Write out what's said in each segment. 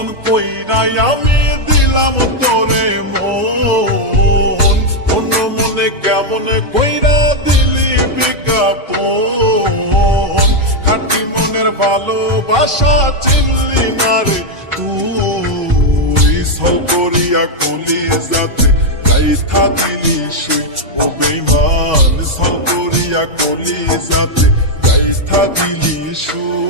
মতন কই নাই আমি দিলাম তোরে মন। অন্য মনে কেমন কইরা দিলি বিজ্ঞাপন খাটি মনের ভালোবাসা চিনলি না তুই। সল করিয়া কলিয়ে যাতে তাই থাকিলি শুই অভিমান। সল করিয়া কলিয়ে যাতে তাই থাকিলি শুই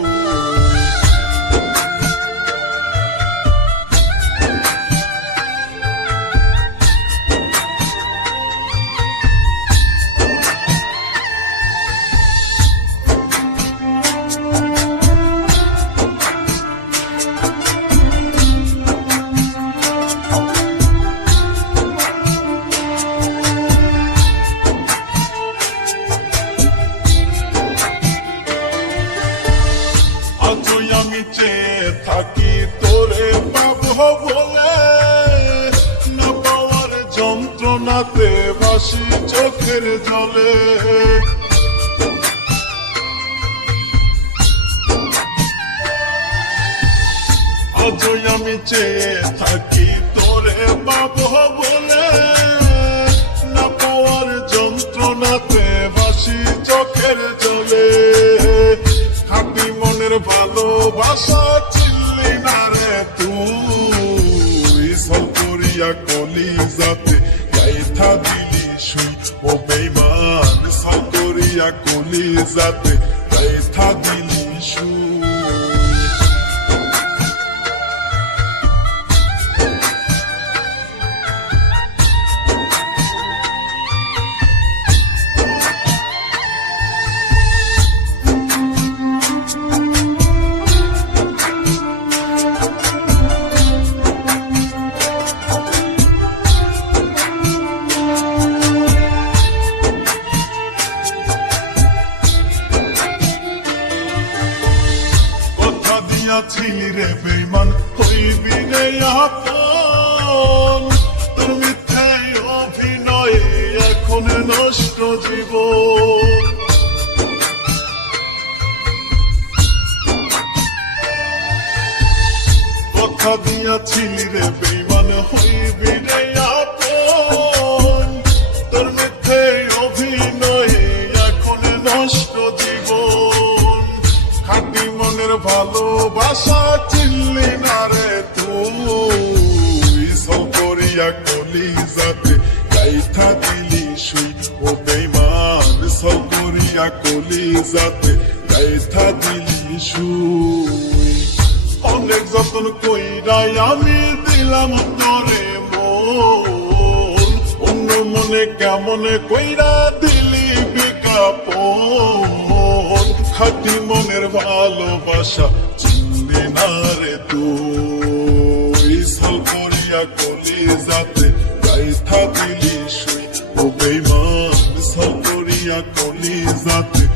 থাকি তোরে পাবো বলে। না পাওয়ার যন্ত্রণাতে বাসি চোখের জলে। আজই আমি চেয়ে থাকি তোরে পাবো বলে। না পাওয়ার যন্ত্রণাতে বাসি চোখের জলে। খাটি মনের ভালোবাসা শুই ও বেমান সকরিয়া করিয়া কলি যাতে তাই শুই দিয়াছিলি রে বেমান হইবি রে আপন। তোর মিথ্যাই অভিনয়ে এখন নষ্ট জীবন। কথা দিয়াছিলি রে বেমান হইবি রে খাটি ভালোবাসা চিনলি না রে তুই। সল কলি যাতে গাইথা দিলি শুই ও বেইমান। সল কলি যাতে গাইথা দিলি শুই অনেক যতন কইরাই আমি দিলাম তরে মন। অন্য মনে কেমন কইরা দিলি বিজ্ঞাপন খাটি মনের ভালোবাসা চিনবে না রে তুই। করিয়া কলি যাতে গাই দিলি শুই, ও বেমান সাল করিয়া কলি যাতে